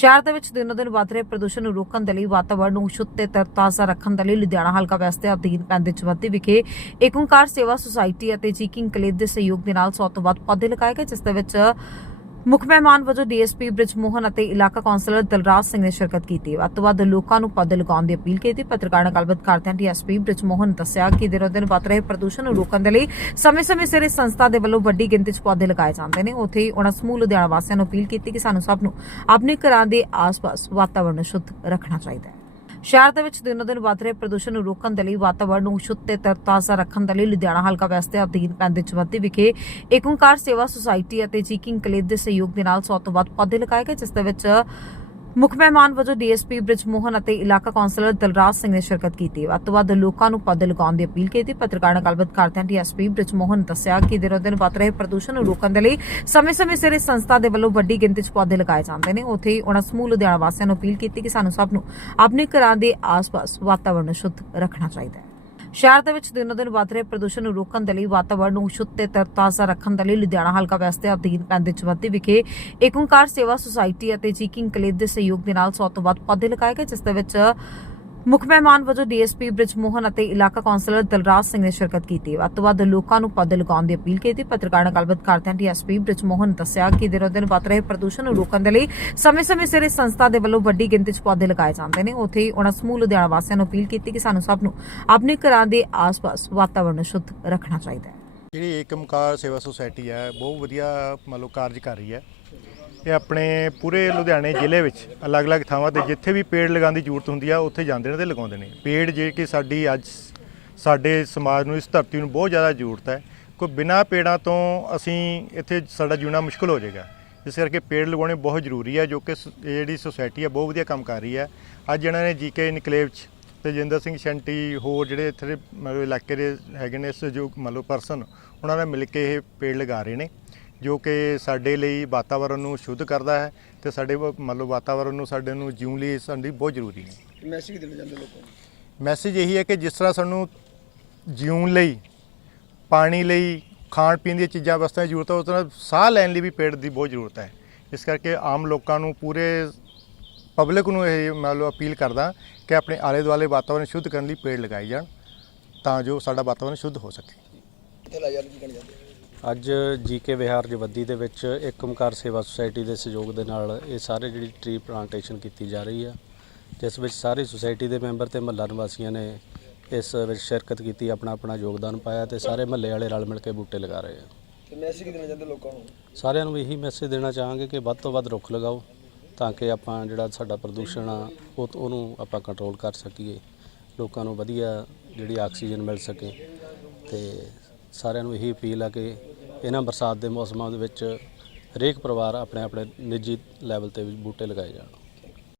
ਸ਼ਹਿਰ ਦੇ ਵਿੱਚ ਦਿਨੋ ਦਿਨ ਵੱਧ ਰਹੇ ਪ੍ਰਦੂਸ਼ਣ ਨੂੰ ਰੋਕਣ ਦੇ ਲਈ ਵਾਤਾਵਰਣ ਨੂੰ ਸ਼ੁੱਧ ਤੇ ਤਰਤਾਜ਼ਾ ਰੱਖਣ ਦੇ ਲਈ ਲੁਧਿਆਣਾ ਹਲਕਾ ਵੈਸਟ ਦੇ ਅਧੀਨ ਪੈਂਦੇ ਚਵੱਦੀ ਵਿਖੇ ਏਕ ਓਂਕਾਰ ਸੇਵਾ ਸੁਸਾਇਟੀ ਅਤੇ ਜੀਕਿੰਗ ਕਲੇਬ ਦੇ ਸਹਿਯੋਗ ਦੇ ਨਾਲ 100 ਤੋਂ ਵੱਧ ਪੌਦੇ ਲਗਾਏ ਗਏ, ਜਿਸ ਦੇ ਵਿੱਚ ਮੁੱਖ ਮਹਿਮਾਨ ਵਜੋਂ ਡੀਐਸਪੀ ਬ੍ਰਿਜ ਮੋਹਨ ਅਤੇ ਇਲਾਕਾ ਕੌਂਸਲਰ ਦਲਰਾਜ ਸਿੰਘ ਨੇ ਸ਼ਿਰਕਤ ਕੀਤੀ। ਵੱਧ ਤੋਂ ਵੱਧ ਲੋਕਾਂ ਨੂੰ ਪੌਦੇ ਲਗਾਉਣ ਦੀ ਅਪੀਲ ਕੀਤੀ। ਪੱਤਰਕਾਰਾਂ ਨਾਲ ਗੱਲਬਾਤ ਕਰਦਿਆਂ ਡੀਐਸਪੀ ਬ੍ਰਿਜ ਮੋਹਨ ਨੇ ਦੱਸਿਆ ਕਿ ਦਿਨੋ ਦਿਨ ਵੱਧ ਰਹੇ ਪ੍ਰਦੂਸ਼ਣ ਨੂੰ ਰੋਕਣ ਦੇ ਲਈ ਸਮੇਂ-ਸਮੇਂ ਸਿਰ ਇਸ ਸੰਸਥਾ ਦੇ ਵੱਲੋਂ ਵੱਡੀ ਗਿਣਤੀ 'ਚ ਪੌਦੇ ਲਗਾਏ ਜਾਂਦੇ ਨੇ। ਉੱਥੇ ਹੀ ਉਹਨਾਂ ਸਮੂਹ ਲੁਧਿਆਣਾ ਵਾਸੀਆਂ ਨੂੰ ਅਪੀਲ ਕੀਤੀ ਕਿ ਸਾਨੂੰ ਸਭ ਨੂੰ ਆਪਣੇ ਘਰਾਂ ਦੇ ਆਸ-ਪਾਸ ਵਾਤਾਵਰਣ ਨੂੰ ਸ਼ੁੱਧ ਰੱਖਣਾ ਚਾਹੀਦਾ ਹੈ। ਸ਼ਹਿਰ ਦੇ ਵਿੱਚ ਦਿਨੋ ਦਿਨ ਵੱਧ ਰਹੇ ਪ੍ਰਦੂਸ਼ਣ ਨੂੰ ਰੋਕਣ ਦੇ ਲਈ ਵਾਤਾਵਰਣ ਨੂੰ ਸ਼ੁੱਧ ਤੇ ਤਰਤਾਜ਼ਾ ਰੱਖਣ ਦੇ ਲਈ ਲੁਧਿਆਣਾ ਹਲਕਾ ਵੈਸਟ ਦੇ ਅਧੀਨ ਪੈਂਦੇ ਚਵੱਦੀ ਵਿਖੇ ਏਕੰਕਾਰ ਸੇਵਾ ਸੁਸਾਇਟੀ ਅਤੇ ਜੀਕਿੰਗ ਕਲੇਬ ਦੇ ਸਹਿਯੋਗ ਦੇ ਨਾਲ 100 ਤੋਂ ਵੱਧ ਪੌਦੇ ਲਗਾਏ ਗਏ, ਜਿਸ ਦੇ ਵਿੱਚ ਮੁੱਖ ਮਹਿਮਾਨ ਵਜੋਂ ਡੀਐਸਪੀ ਬ੍ਰਿਜ ਮੋਹਨ ਅਤੇ ਇਲਾਕਾ ਕੌਂਸਲਰ ਦਲਰਾਜ ਸਿੰਘ ਨੇ ਸ਼ਿਰਕਤ ਕੀਤੀ। ਵੱਧ ਤੋਂ ਵੱਧ ਲੋਕਾਂ ਨੂੰ ਪੌਦੇ ਲਗਾਉਣ ਦੀ ਅਪੀਲ ਕੀਤੀ। ਪੱਤਰਕਾਰਾਂ ਨਾਲ ਗੱਲਬਾਤ ਕਰਦਿਆਂ ਡੀਐਸਪੀ ਬ੍ਰਿਜ ਮੋਹਨ ਨੇ ਦੱਸਿਆ ਕਿ ਦਿਨੋ ਦਿਨ ਵੱਧ ਰਹੇ ਪ੍ਰਦੂਸ਼ਣ ਨੂੰ ਰੋਕਣ ਦੇ ਲਈ ਸਮੇਂ-ਸਮੇਂ ਸਿਰ ਇਸ ਸੰਸਥਾ ਦੇ ਵੱਲੋਂ ਵੱਡੀ ਗਿਣਤੀ 'ਚ ਪੌਦੇ ਲਗਾਏ ਜਾਂਦੇ ਨੇ। ਉੱਥੇ ਹੀ ਉਹਨਾਂ ਸਮੂਹ ਲੁਧਿਆਣਾ ਵਾਸੀਆਂ ਨੂੰ ਅਪੀਲ ਕੀਤੀ ਕਿ ਸਾਨੂੰ ਸਭ ਨੂੰ ਆਪਣੇ ਘਰਾਂ ਦੇ ਆਸ-ਪਾਸ ਵਾਤਾਵਰਣ ਨੂੰ ਸ਼ੁੱਧ ਰੱਖਣਾ ਚਾਹੀਦਾ ਹੈ। ਸ਼ਹਿਰ ਦੇ ਵਿੱਚ ਦਿਨੋ ਦਿਨ ਵੱਧ ਰਹੇ ਪ੍ਰਦੂਸ਼ਣ ਨੂੰ ਰੋਕਣ ਦੇ ਲਈ ਵਾਤਾਵਰਣ ਨੂੰ ਸ਼ੁੱਧ ਤੇ ਤਰਤਾਜ਼ਾ ਰੱਖਣ ਦੇ ਲਈ ਲੁਧਿਆਣਾ ਹਲਕਾ ਵੈਸਟ ਦੇ ਅਧੀਨ ਪੈਂਦੇ ਚਵੱਦੀ ਵਿਖੇ ਏਕੰਕਾਰ ਸੇਵਾ ਸੁਸਾਇਟੀ ਅਤੇ ਜੀਕਿੰਗ ਕਲੇਬ ਦੇ ਸਹਿਯੋਗ ਦੇ ਨਾਲ 100 ਤੋਂ ਵੱਧ ਪੌਦੇ ਲਗਾਏ ਗਏ, ਜਿਸ ਦੇ ਵਿੱਚ ਮੁੱਖ ਮਹਿਮਾਨ ਵਜੋਂ ਡੀਐਸਪੀ ਬ੍ਰਿਜ ਅਤੇ ਇਲਾਕਾ ਕੌਂਸਲਰ ਦਲਰਾਜ ਸਿੰਘ ਨੇ ਸ਼ਿਰਕਤ ਕੀਤੀ। ਵੱਧ ਤੋਂ ਵੱਧ ਲੋਕਾਂ ਨੂੰ ਪੌਦੇ ਲਗਾਉਣ ਦੀ ਅਪੀਲ ਕੀਤੀ। ਪੱਤਰਕਾਰਾਂ ਨਾਲ ਗੱਲਬਾਤ ਕਰਦਿਆਂ ਡੀਐਸਪੀ ਬ੍ਰਿਜ ਨੇ ਦੱਸਿਆ ਕਿ ਦਿਨੋ ਦਿਨ ਵੱਧ ਰਹੇ ਪ੍ਰਦੂਸ਼ਣ ਨੂੰ ਰੋਕਣ ਦੇ ਲਈ ਸਮੇਂ-ਸਮੇਂ ਸਿਰ ਇਸ ਸੰਸਥਾ ਦੇ ਵੱਲੋਂ ਵੱਡੀ ਗਿਣਤੀ 'ਚ ਪੌਦੇ ਲਗਾਏ ਜਾਂਦੇ ਨੇ। ਉੱਥੇ ਹੀ ਉਹਨਾਂ ਸਮੂਹ ਲੁਧਿਆਣਾ ਵਾਸੀਆਂ ਨੂੰ ਅਪੀਲ ਕੀਤੀ ਕਿ ਸਾਨੂੰ ਸਭ ਨੂੰ ਆਪਣੇ ਘਰਾਂ ਦੇ ਆਸ-ਪਾਸ ਵਾਤਾਵਰਣ ਨੂੰ ਸ਼ੁੱਧ ਰੱਖਣਾ ਚਾਹੀਦਾ ਹੈ। ਜਿਹੜੀ ਏਕਮਕਾਰ ਸੇਵਾ ਸੁਸਾਇਟੀ ਹੈ, ਬਹੁਤ ਵਧੀਆ ਮੰਨ ਕਾਰਜ ਕਰ ਰਹੀ ਹੈ। ਇਹ ਆਪਣੇ ਪੂਰੇ ਲੁਧਿਆਣੇ ਜ਼ਿਲ੍ਹੇ ਵਿੱਚ ਅਲੱਗ-ਅਲੱਗ ਥਾਵਾਂ ਤੇ ਜਿੱਥੇ ਵੀ ਪੇੜ ਲਗਾਉਣ ਦੀ ਜ਼ਰੂਰਤ ਹੁੰਦੀ ਆ, ਉੱਥੇ ਜਾਂਦੇ ਨੇ ਤੇ ਲਗਾਉਂਦੇ ਨੇ। ਪੇੜ ਜੇ ਕਿ ਸਾਡੀ ਅੱਜ ਸਾਡੇ ਸਮਾਜ ਨੂੰ, ਇਸ ਧਰਤੀ ਨੂੰ ਬਹੁਤ ਜ਼ਿਆਦਾ ਜ਼ਰੂਰਤ ਹੈ। ਕੋਈ ਬਿਨਾਂ ਪੇੜਾਂ ਤੋਂ ਅਸੀਂ ਇੱਥੇ ਸਾਡਾ ਜੀਉਣਾ ਮੁਸ਼ਕਲ ਹੋ ਜਾਏਗਾ। ਇਸ ਕਰਕੇ ਪੇੜ ਲਗਾਉਣੇ ਬਹੁਤ ਜ਼ਰੂਰੀ ਹੈ ਜੋ ਕਿ ਸ- ਇਹ ਜਿਹੜੀ ਸੁਸਾਇਟੀ ਹੈ ਬਹੁਤ ਵਧੀਆ ਕੰਮ ਕਰ ਰਹੀ ਹੈ ਅੱਜ ਇਹਨਾਂ ਨੇ ਜੀਕੇ ਇਨਕਲੇਵ ਚ ਤੇਜਿੰਦਰ ਸਿੰਘ ਸ਼ੰਟੀ ਹੋਰ ਜਿਹੜੇ ਇੱਥੇ ਦੇ ਮਤਲਬ ਇਲਾਕੇ ਦੇ ਹੈਗੇ ਨੇ ਸਹਿਯੋਗ ਮਤਲਬ ਪਰਸਨ ਉਹਨਾਂ ਨਾਲ ਮਿਲ ਕੇ ਇਹ ਪੇੜ ਲਗਾ ਰਹੇ ਨੇ। ਜੋ ਕਿ ਸਾਡੇ ਲਈ ਵਾਤਾਵਰਣ ਨੂੰ ਸ਼ੁੱਧ ਕਰਦਾ ਹੈ ਤੇ ਸਾਡੇ ਲਓ ਵਾਤਾਵਰਣ ਨੂੰ ਸਾਡੇ ਨੂੰ ਜਿਉਣ ਲਈ ਸਾਡੀ ਬਹੁਤ ਜ਼ਰੂਰੀ ਹੈ ਮੈਸੇਜ ਦੇਣਾ ਚਾਹੁੰਦੇ ਲੋਕਾਂ ਨੂੰ? ਮੈਸੇਜ ਇਹੀ ਹੈ ਕਿ ਜਿਸ ਤਰ੍ਹਾਂ ਸਾਨੂੰ ਜਿਉਣ ਲਈ ਪਾਣੀ ਲਈ ਖਾਣ ਪੀਣ ਦੀਆਂ ਚੀਜ਼ਾਂ ਵਸਤਾਂ ਦੀ ਜ਼ਰੂਰਤ ਹੈ ਉਸ ਤਰ੍ਹਾਂ ਸਾਹ ਲੈਣ ਲਈ ਵੀ ਪੇੜ ਦੀ ਬਹੁਤ ਜ਼ਰੂਰਤ ਹੈ। ਇਸ ਕਰਕੇ ਆਮ ਲੋਕਾਂ ਨੂੰ ਪੂਰੇ ਪਬਲਿਕ ਨੂੰ ਇਹ ਮੰਨ ਲਓ ਅਪੀਲ ਕਰਦਾ ਕਿ ਆਪਣੇ ਆਲੇ ਦੁਆਲੇ ਵਾਤਾਵਰਣ ਸ਼ੁੱਧ ਕਰਨ ਲਈ ਪੇੜ ਲਗਾਏ ਜਾਣ ਤਾਂ ਜੋ ਸਾਡਾ ਵਾਤਾਵਰਣ ਸ਼ੁੱਧ ਹੋ ਸਕੇ। ਕਿੱਥੇ ਲੈ ਜਾਣ ਕੀ ਕਹਿਣਾ ਚਾਹੁੰਦੇ ਅੱਜ ਜੀਕੇ ਵਿਹਾਰ ਜਵੱਦੀ ਦੇ ਵਿੱਚ ਇੱਕ ਓਮਕਾਰ ਸੇਵਾ ਸੁਸਾਇਟੀ ਦੇ ਸਹਿਯੋਗ ਦੇ ਨਾਲ ਇਹ ਸਾਰੇ ਜਿਹੜੀ ਟਰੀ ਪਲਾਂਟੇਸ਼ਨ ਕੀਤੀ ਜਾ ਰਹੀ ਆ ਜਿਸ ਵਿੱਚ ਸਾਰੀ ਸੁਸਾਇਟੀ ਦੇ ਮੈਂਬਰ ਤੇ ਮਹੱਲਾ ਨਿਵਾਸੀਆਂ ਨੇ ਇਸ ਵਿੱਚ ਸ਼ਿਰਕਤ ਕੀਤੀ ਆਪਣਾ ਆਪਣਾ ਯੋਗਦਾਨ ਪਾਇਆ ਤੇ ਸਾਰੇ ਮਹੱਲੇ ਵਾਲੇ ਰਲ ਮਿਲ ਕੇ ਬੂਟੇ ਲਗਾ ਰਹੇ ਆ। ਤੇ ਮੈਸੇਜ ਦੇਣਾ ਚਾਹੁੰਦੇ ਲੋਕਾਂ ਨੂੰ? ਸਾਰਿਆਂ ਨੂੰ ਇਹੀ ਮੈਸੇਜ ਦੇਣਾ ਚਾਹਾਂਗੇ ਕਿ ਵੱਧ ਤੋਂ ਵੱਧ ਰੁੱਖ ਲਗਾਓ ਤਾਂ ਕਿ ਆਪਾਂ ਜਿਹੜਾ ਸਾਡਾ ਪ੍ਰਦੂਸ਼ਣ ਆ ਉਹ ਉਹਨੂੰ ਆਪਾਂ ਕੰਟਰੋਲ ਕਰ ਸਕੀਏ ਲੋਕਾਂ ਨੂੰ ਵਧੀਆ ਜਿਹੜੀ ਆਕਸੀਜਨ ਮਿਲ ਸਕੇ ਤੇ ਸਾਰਿਆਂ ਨੂੰ ਇਹੀ ਅਪੀਲ ਆ ਕਿ ਇਹਨਾਂ ਬਰਸਾਤ ਦੇ ਮੌਸਮਾਂ ਦੇ ਵਿੱਚ ਹਰੇਕ ਪਰਿਵਾਰ ਆਪਣੇ ਆਪਣੇ ਨਿੱਜੀ ਲੈਵਲ ਤੇ ਵੀ ਬੂਟੇ ਲਗਾਏ ਜਾਣ।